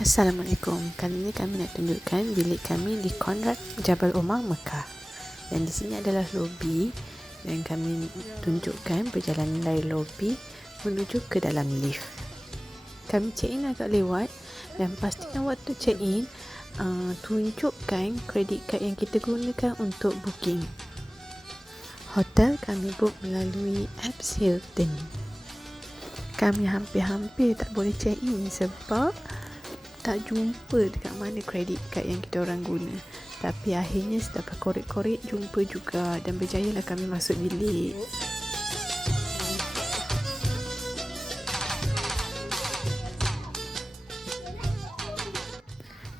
Assalamualaikum. Kali ini kami nak tunjukkan bilik kami di Conrad Jabal Omar, Mekah. Dan di sini adalah lobi dan kami tunjukkan perjalanan dari lobi menuju ke dalam lift. Kami check in agak lewat dan pastikan waktu check in tunjukkan kredit kad yang kita gunakan untuk booking. Hotel kami book melalui apps Hilton. Kami hampir-hampir tak boleh check in sebab tak jumpa dekat mana kredit kad yang kita orang guna. Tapi akhirnya selepas korek-korek jumpa juga dan berjayalah kami masuk bilik.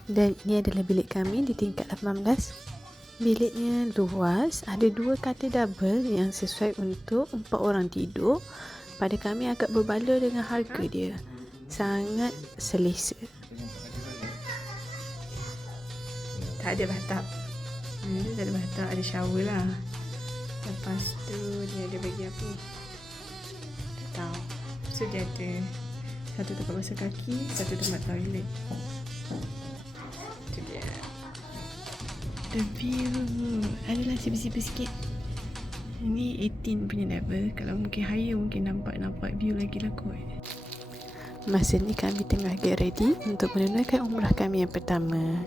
Dan ini adalah bilik kami di tingkat 18. Biliknya luas, ada 2 katil double yang sesuai untuk 4 orang tidur. Pada kami agak berbala dengan harga dia. Sangat selesa. Tak ada bathtub. Tak ada bathtub, ada shower lah. Lepas tu dia ada bagi apa ni? Tak tahu. So dia ada satu tempat basuh kaki, satu tempat toilet. Itu dia. The view adalah sipit-sipit sikit. Ini 18 punya level. Kalau mungkin higher mungkin nampak view lagi lah kot. Masa ni kami tengah get ready untuk menunaikan umrah kami yang pertama.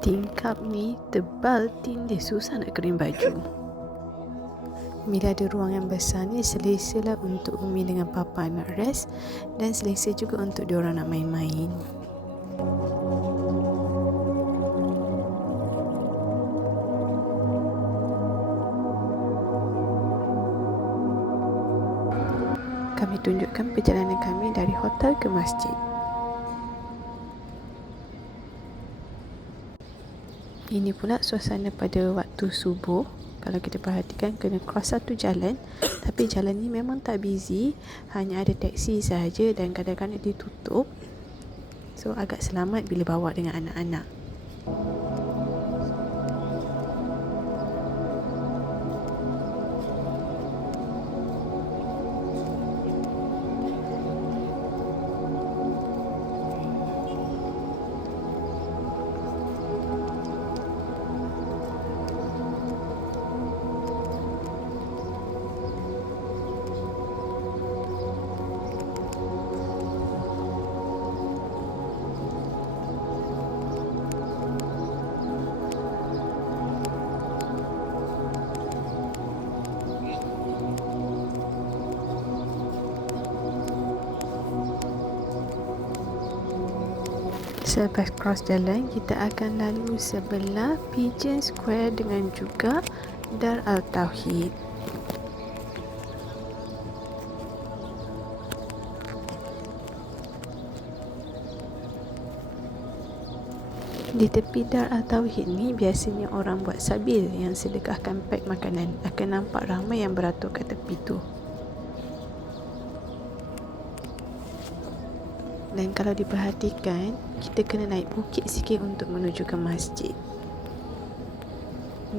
Tingkap ni tebal tindih, susah nak kering baju. Bila ada ruangan besar ni, selesa lah untuk Umi dengan Papa nak rest dan selesa juga untuk diorang nak main-main. Kami tunjukkan perjalanan kami dari hotel ke masjid. Ini pula suasana pada waktu subuh. Kalau kita perhatikan kena cross satu jalan, tapi jalan ni memang tak busy, hanya ada teksi sahaja dan kadang-kadang ditutup. So agak selamat bila bawa dengan anak-anak. Selepas cross jalan, kita akan lalu sebelah Pigeon Square dengan juga Dar Al-Tauhid. Di tepi Dar Al-Tauhid ni biasanya orang buat sabil yang sedekahkan pack makanan. Akan nampak ramai yang beratur kat tepi tu. Dan kalau diperhatikan, kita kena naik bukit sikit untuk menuju ke masjid.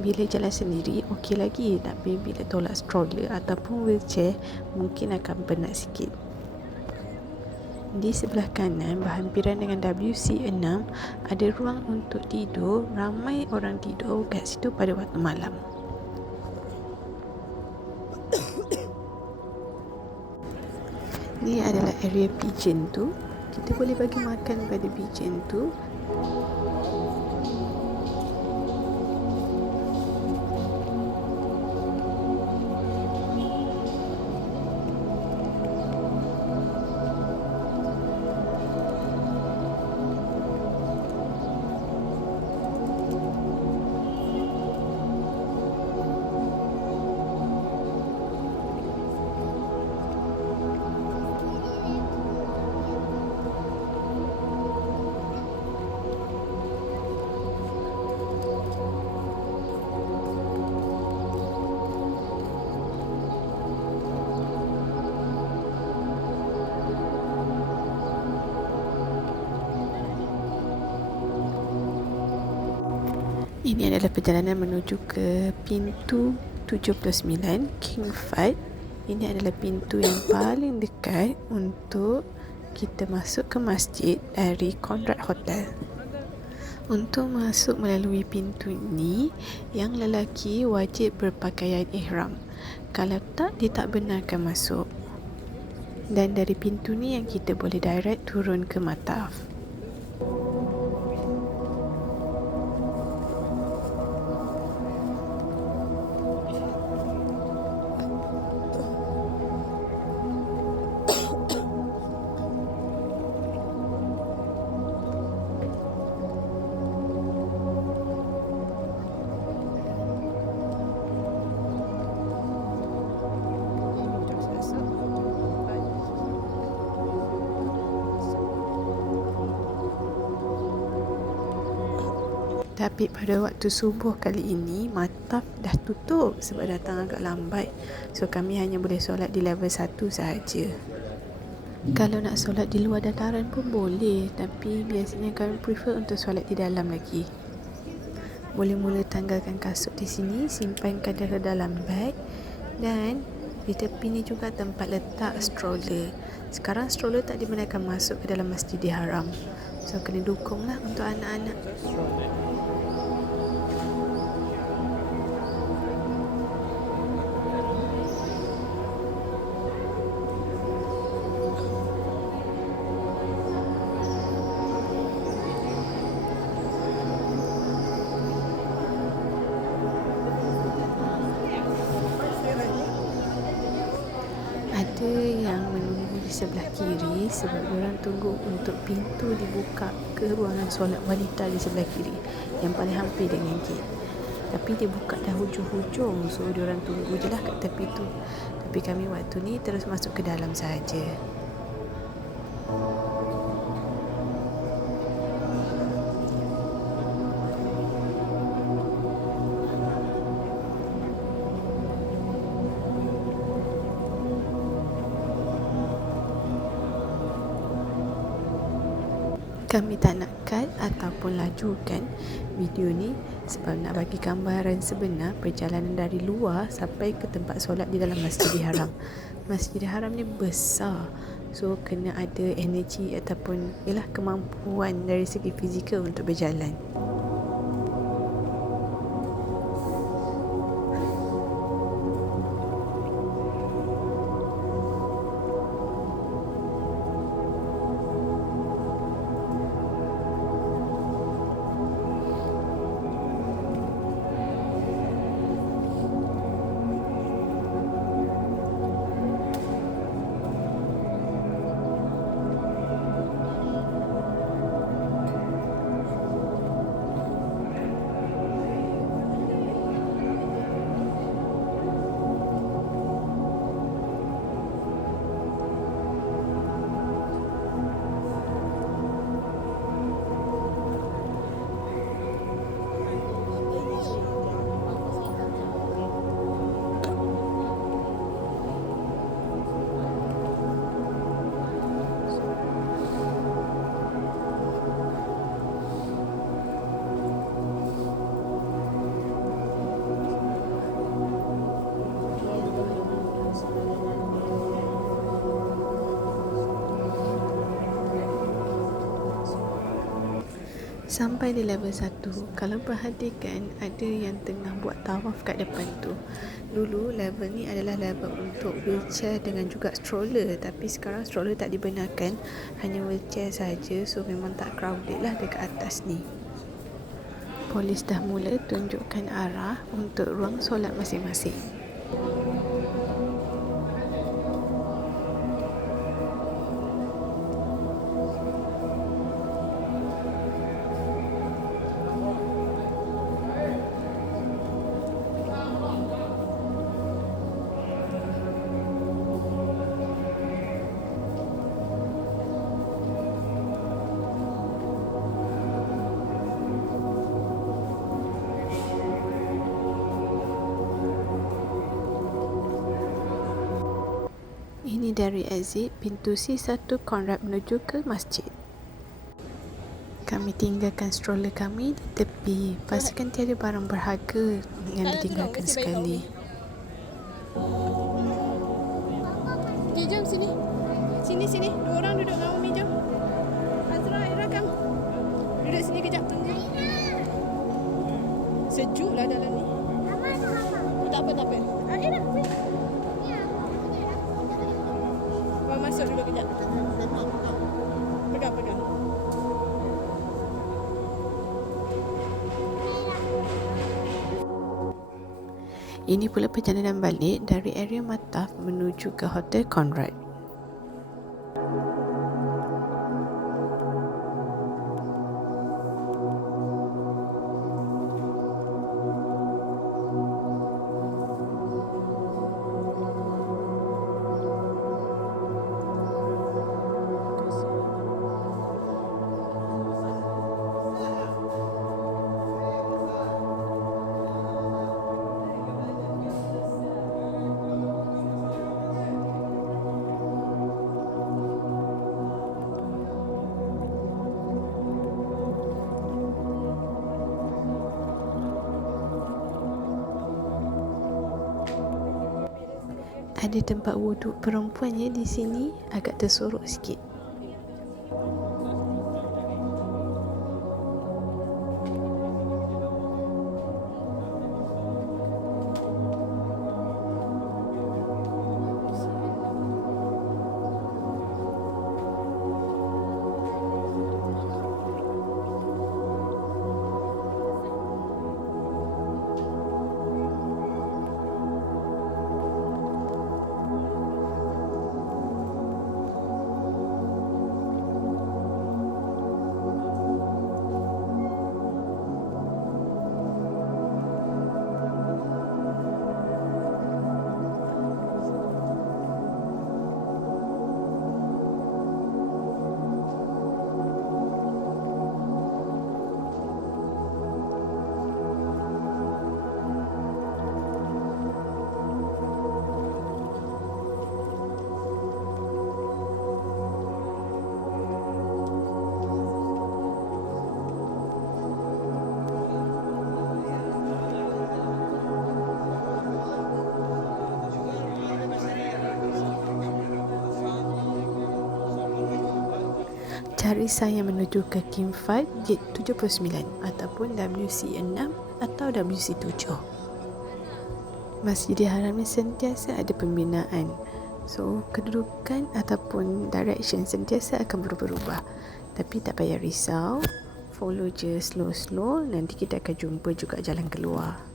Bila jalan sendiri, okey lagi. Tapi bila tolak stroller ataupun wheelchair, mungkin akan penat sikit. Di sebelah kanan, berhampiran dengan WC6, ada ruang untuk tidur. Ramai orang tidur kat situ pada waktu malam. Ni adalah area pigeon tu. Kita boleh bagi makan pada pigeon tu. Ini adalah perjalanan menuju ke pintu 79 King Fahd Ini adalah pintu yang paling dekat untuk kita masuk ke masjid dari Conrad Hotel. Untuk masuk melalui pintu ini, yang lelaki wajib berpakaian ihram. Kalau tak, dia tak benarkan masuk. Dan dari pintu ni yang kita boleh direct turun ke Mataf. Tapi pada waktu subuh kali ini, Mataf dah tutup sebab datang agak lambat. So kami hanya boleh solat di level 1 sahaja. Kalau nak solat di luar dataran pun boleh, tapi biasanya kami prefer untuk solat di dalam lagi. Boleh mula tanggalkan kasut di sini, simpankan ke dalam beg, dan di tepi ni juga tempat letak stroller. Sekarang stroller tak dibenarkan masuk ke dalam Masjidil Haram. So kena dukunglah untuk anak-anak. Ada yang menunggu di sebelah kiri sebab diorang tunggu untuk pintu dibuka ke ruangan solat wanita di sebelah kiri yang paling hampir dengan gate. Tapi dia buka dah hujung-hujung, so diorang tunggu je lah kat tepi tu. Tapi kami waktu ni terus masuk ke dalam sahaja. Kami tak nak cut ataupun lajukan video ni sebab nak bagi gambaran sebenar perjalanan dari luar sampai ke tempat solat di dalam Masjidil Haram. Masjidil Haram ni besar, so kena ada energi ataupun kemampuan dari segi fizikal untuk berjalan. Sampai di level 1, kalau perhatikan ada yang tengah buat tawaf kat depan tu. Dulu level ni adalah level untuk wheelchair dengan juga stroller, tapi sekarang stroller tak dibenarkan, hanya wheelchair saja. So memang tak crowded lah dekat atas ni. Polis dah mula tunjukkan arah untuk ruang solat masing-masing. Ini dari exit pintu C1 Conrad menuju ke masjid. Kami tinggalkan stroller kami di tepi. Pastikan tiada barang berharga yang ditinggalkan sekali. jom sini. Sini. Dua orang duduk dengan Umi, jom. Azra, Ira, kam. Duduk sini kejap, tunggu. Sejuk lah dalam ni. Tak apa. Ira, sini. Abang masuk dulu kejap. Pegang. Ini pula perjalanan balik dari area Mataf menuju ke Hotel Conrad. Ada tempat wuduk perempuan ya di sini, agak tersorok sikit. Cari saya menuju ke King Fahd Gate 79 ataupun WC6 atau WC7. Masjidil Haram ni sentiasa ada pembinaan. So, kedudukan ataupun direction sentiasa akan berubah. Tapi tak payah risau. Follow je slow-slow, nanti kita akan jumpa juga jalan keluar.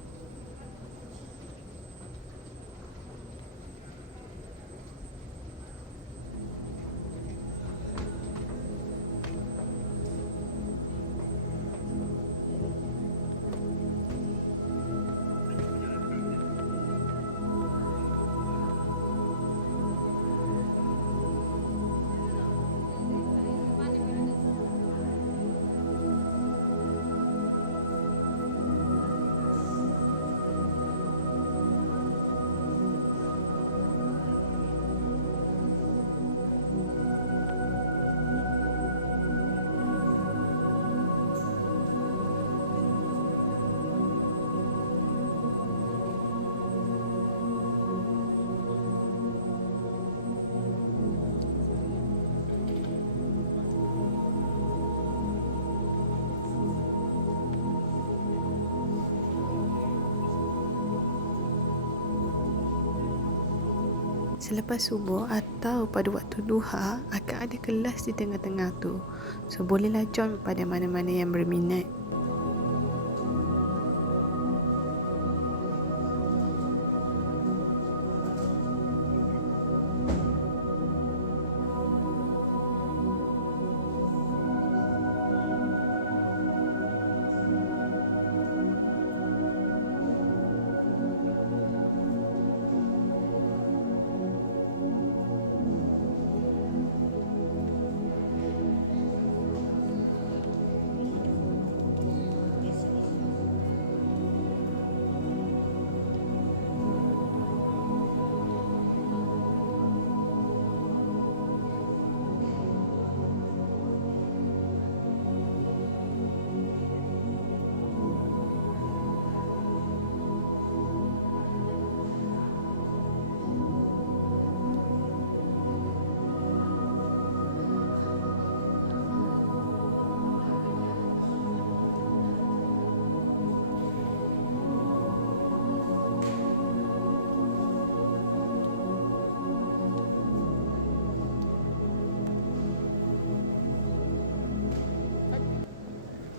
Selepas subuh atau pada waktu duha akan ada kelas di tengah-tengah tu. So bolehlah join pada mana-mana yang berminat.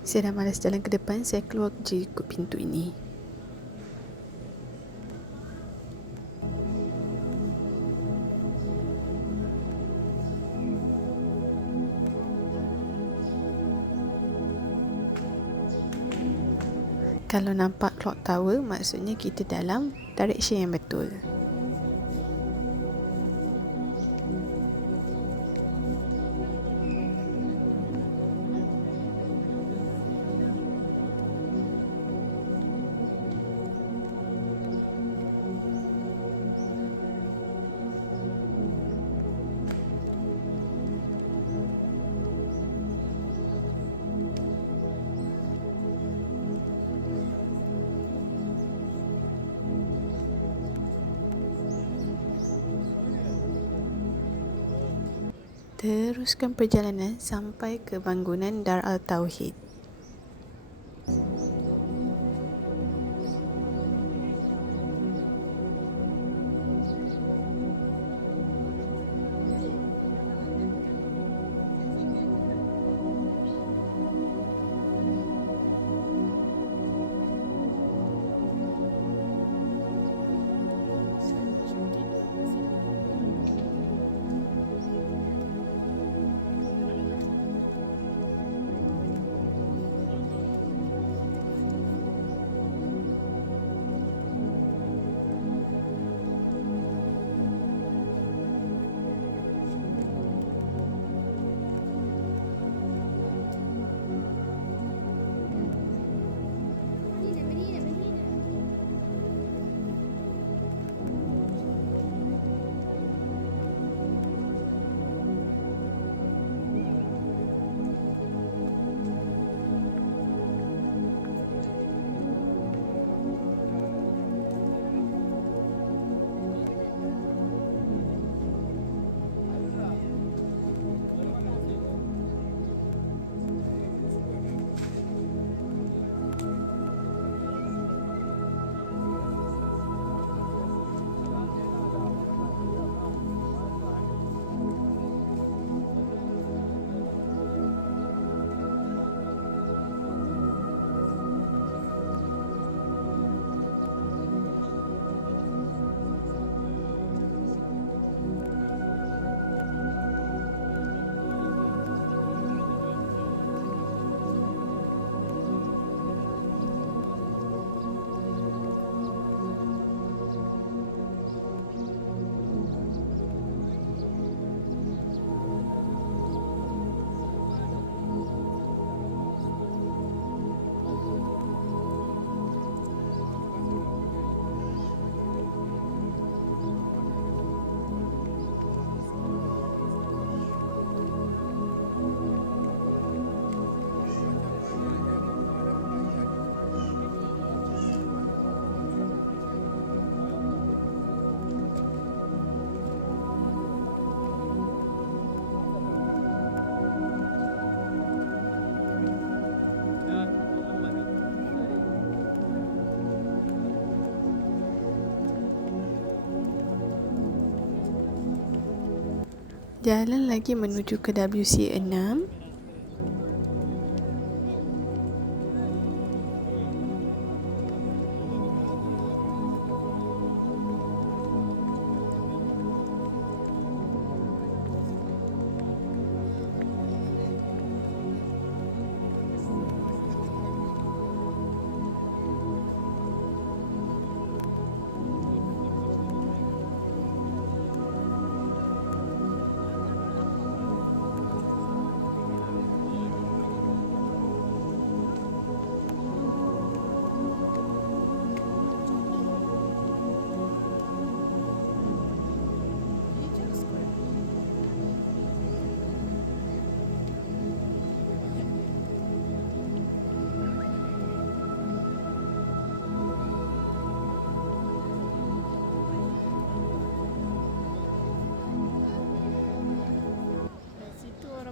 Saya dah malas jalan ke depan, saya keluar je ikut pintu ini. Kalau nampak clock tower, maksudnya kita dalam direction yang betul. Teruskan perjalanan sampai ke bangunan Dar Al-Tauhid. Jalan lagi menuju ke WC6.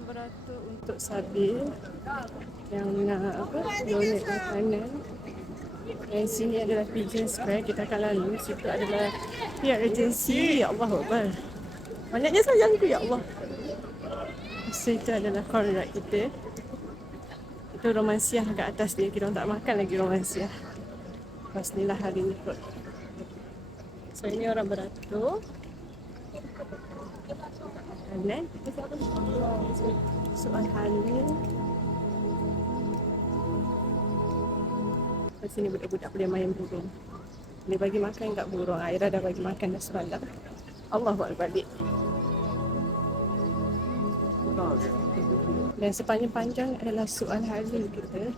Beratur untuk Sabil yang nak donate makanan. Dan sini adalah Pigeon Square, kita akan lalu. Situ adalah pihak agensi. Ya Allah Akbar, banyaknya sayangku, ya Allah. Situ adalah Conrad kita Itu romansiah kat atas ni. Kita orang tak makan lagi romansiah. Lepas ni lah hari ni kot. So ini orang beratur. Halal. Soal halal. Di sini budak-budak boleh main burung. Boleh bagi makan kat burung. Aira dah bagi makan dah semalam. Allah buat balik. Dan sepanjang-panjang adalah soal halal kita.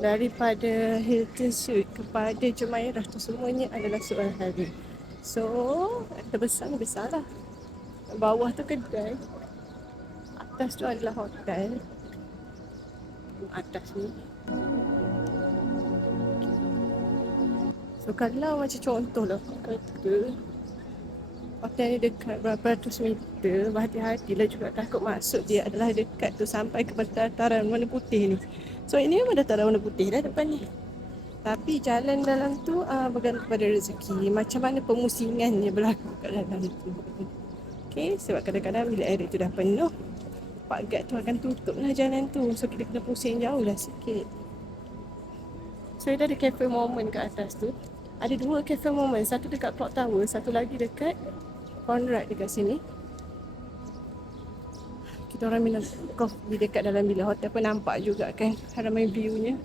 Daripada Hilton Suite kepada Jumairah tu semuanya adalah soal halal. So, terbesar lah. Bawah tu kedai. Atas tu adalah hotel. Atas ni. So, kalau macam contoh lah kata hotel ni dekat berapa ratus meter, berhati-hatilah juga takut masuk dia adalah dekat tu sampai ke dataran warna putih ni. So ini memang dataran warna putih dah depan ni. Tapi jalan dalam tu bergantung pada rezeki. Macam mana pemusingannya berlaku kat dalam tu. Okay, sebab kadang-kadang bila air tu dah penuh, Pak Guard tu akan tutup lah jalan tu. So kita kena pusing jauh lah sikit. So dia ada cafe moment kat atas tu. Ada dua cafe moment. Satu dekat Clock Tower, satu lagi dekat Conrad dekat sini. Kita orang minum kopi dekat dalam bilik hotel pun nampak juga kan ramai viewnya.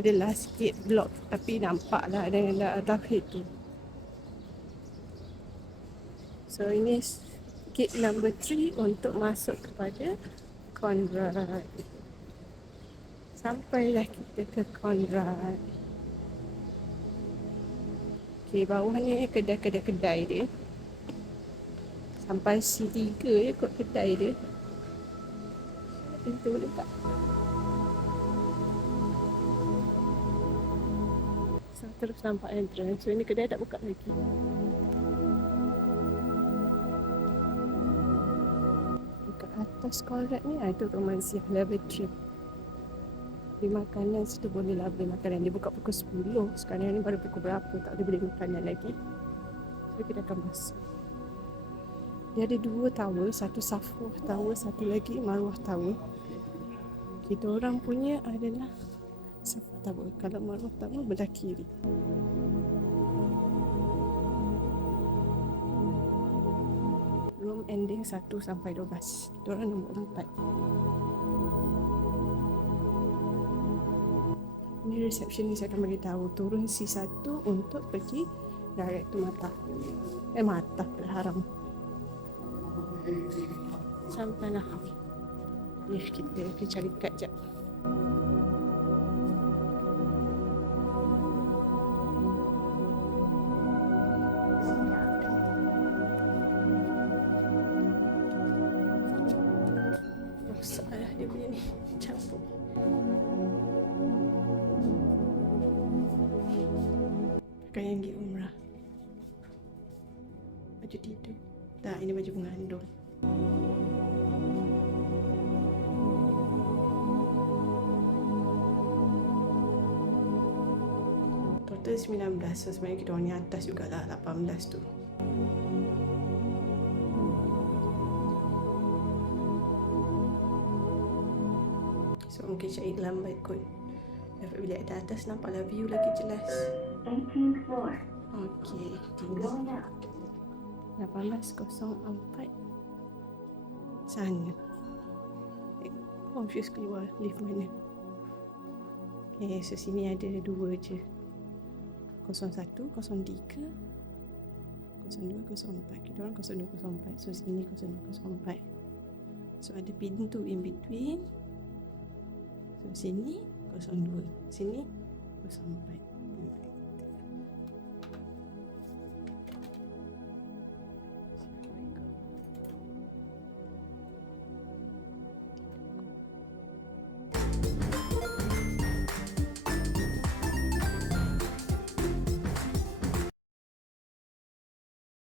Adalah sikit blok tapi nampak lah dengan tauhid tu. So ini gate number 3 untuk masuk kepada Conrad. Sampailah kita ke Conrad. Okay, bawah ni kedai-kedai dia. Sampai C3 je kot kedai dia. Pintu boleh tak? So, terus nampak entrance. So, ini kedai tak buka lagi. Dekat atas Conrad ni, itu romansiah level 3. Beli makanan situ boleh lah beli makanan. Dia buka pukul 10. Sekarang ni baru pukul berapa, tak boleh beli makanan lagi. So, kita akan masuk. Dia ada dua tower, satu Safwah Tower, satu lagi Marwah Tower. Kita orang punya adalah Safwah Tower. Kalau Marwah Tower belah kiri. Room ending 1 sampai 12. Kita orang nombor 4. Ini reception ni saya akan beritahu. Turun C1 untuk pergi direct to Mataf. Mataf pula Haram. Sampailah lift kita cari kad jap. Rosak lah dia punya ni, campur. Pakaian pergi umrah. Baju tidur. Tak, ini baju pengandung. Total 19. So sebenarnya kita orang ni atas jugalah 18 tu. So mungkin cari lambat kot. Dapat bilik ada atas nampaklah view lagi jelas. 18th floor. Okey, tinggi. 1804 sana. Confuse keluar lift mana. Okay, so sini ada dua je. 01, 03, 02, 04. Kita orang 02, 04. So sini 02, 04. So ada pintu in between. So sini 02, sini 04.